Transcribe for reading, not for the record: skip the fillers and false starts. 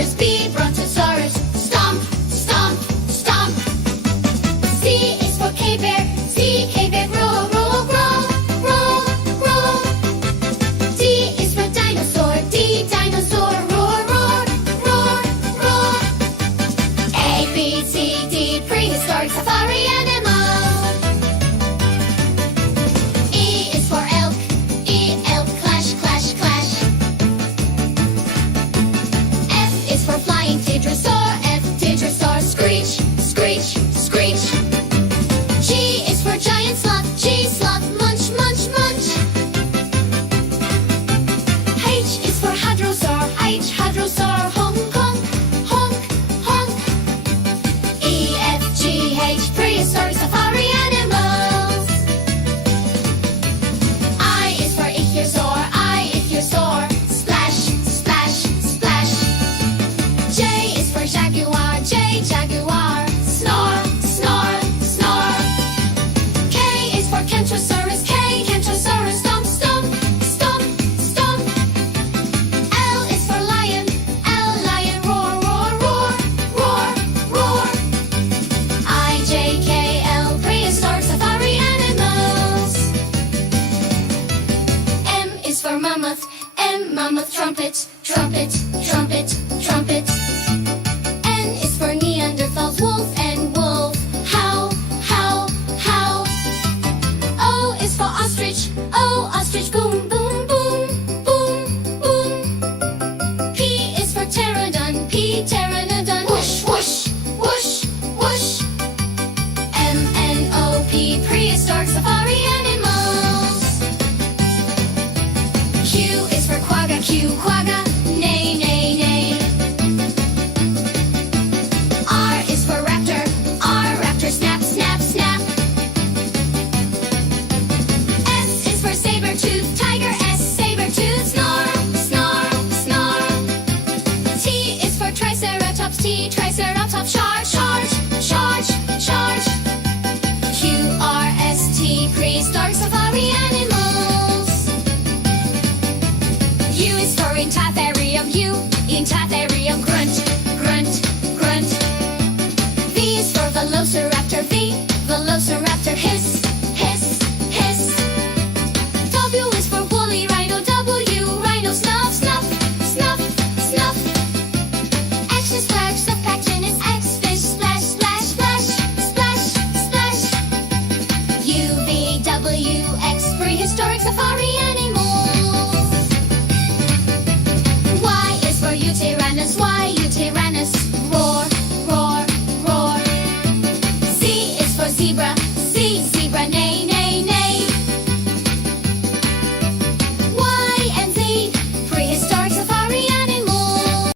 Brontosaurus, B, Brontosaurus. Stomp, stomp, stomp. C is for cave bear, C, cave bear. Roll, roll, roll, roll, roll. D is for dinosaur, D, dinosaur. Roar, roar, roar, roar. A, B, C, D, prehistoric safari animal. E is for elk, E, elk. Clash, clash, clash. F is for flying pterosaur, F, pterosaur. Screech, screech, screech. G is for giant sloth, G, sloth. Munch, munch, munch. H is for hadrosaur, H, hadrosaur. Honk, honk, honk, honk. E, F, G, H, prehistoric safari animals. I is for ichthyosaur, I, ichthyosaur. Splash, splash, splash. J is for jaguar, J, jaguar. Snore, snore, snore. K is for kentrosaurus, K, kentrosaurus. Stomp, stomp, stomp, stomp. L is for lion, L, lion. Roar, roar, roar, roar, roar. I, J, K, L, prehistoric safari animals. M is for mammoth, M, mammoth. Trumpet, trumpet, trumpet, trumpet. N is for Neanderthal, wolf, and wolf. Howl, howl, howl. O is for ostrich, O, ostrich. Boom, boom, boom, boom, boom. P is for pterodon, P, pteranodon. Whoosh, whoosh, whoosh, whoosh. M, N, O, P, prehistoric safari animals. Q is for quagga, Q, quagga. Neigh, neigh, neigh. R is for raptor, R, raptor. Snap, snap, snap. S is for saber-tooth tiger, S, saber-tooth. Snore, snore, snore. T is for triceratops, T, triceratops. Charge, charge, charge, charge. Q, R, S, T, prehistoric safari animals. U is for Intatherium, U, Intatherium. Grunt, grunt, grunt. V is for Velociraptor, V, Velociraptor. Hiss, hiss, hiss. W is for woolly rhino, W, rhino. Snuff, snuff, snuff, snuff. X is flag, subpactinus, X, fish. Splash, splash, splash, splash, splash. U, V, W, X, prehistoric safari